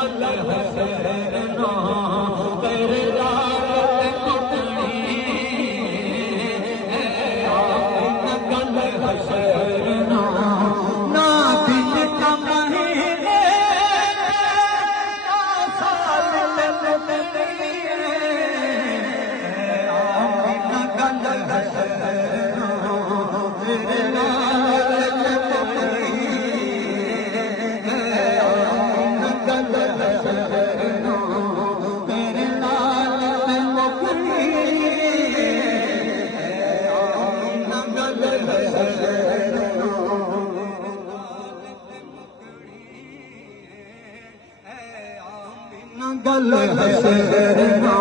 गल हसरना तेरे रात कुटनी गल हसरना ना दिन का महीने ना साल लुटनी गल हसरना तेरे गल हसरना